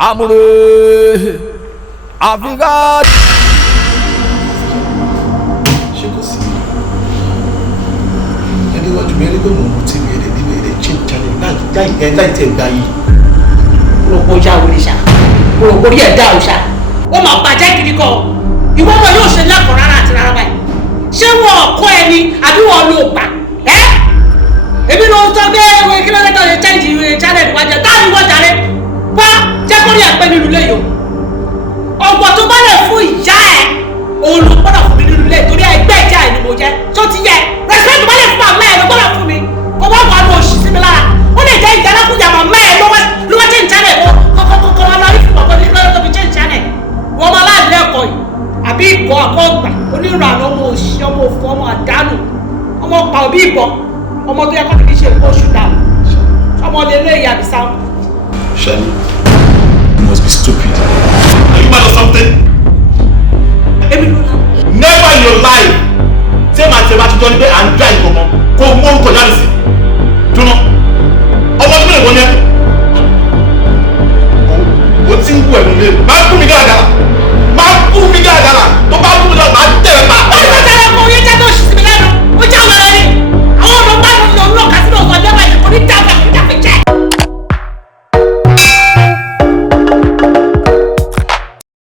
Amure, Africa. Ṣé kò sí ẹni wájú mi ẹni pé mo mú tèmi ẹ̀rẹ̀ nínú ẹ̀rẹ̀ change channel láì tẹ̀ gbá yìí. Olùkọ́ já wọlé ṣá, olùkọ́ rí ẹ̀ dá o ṣá. Ó máa bàjẹ́ kiri kan, ìwọ wọn yóò ṣe lẹ́kọ̀ọ́ rárá àti rárá báyìí. Ṣé wọn ọkọ ẹni àbí wọn ló gbà? Èmi ló ń sọ pé kí ló dé tó ṣe change channel wájà táàbí wọ́n jàre. Wá jẹ́ kó rí ẹ̀pẹ́ nínú ilé yìí o. Ọ̀gbọ̀n tó bá lè fún ìyá ẹ̀, òun ló gbọ́dọ̀ fún mi nínú ilé torí ẹgbẹ́ ìjà ẹ̀ ni mo jẹ́. Tó ti yẹ, respect bá lè fún àmọ́ ẹ̀ ló gbọ́dọ̀ fún mi. Kó wá wà ló ṣì sí mi lára. Ó lè jẹ́ ìjà lákùnjà màmá ẹ̀ ló wá change channel kọ́ wọn lọ rí fún ọ̀pọ̀ nígbà tó fi change channel. Wọ́n máa láàlẹ́ ẹ̀kọ́ yìí. Àbí ìkọ́ àkọ́gbà onírànà ọmọ òṣì ọmọ òfò ọmọ àdánù ọmọ pa òbí ìbọn ọmọ tó yẹ kọ́ kìí ṣe nǹkan oṣù dànù ọmọ lè lé ìyá mi sáwọn. Shani, you must be stupid. Are you mad or something? Never in your life. Say my tell me to do anything and drive come on. Go move to Janice.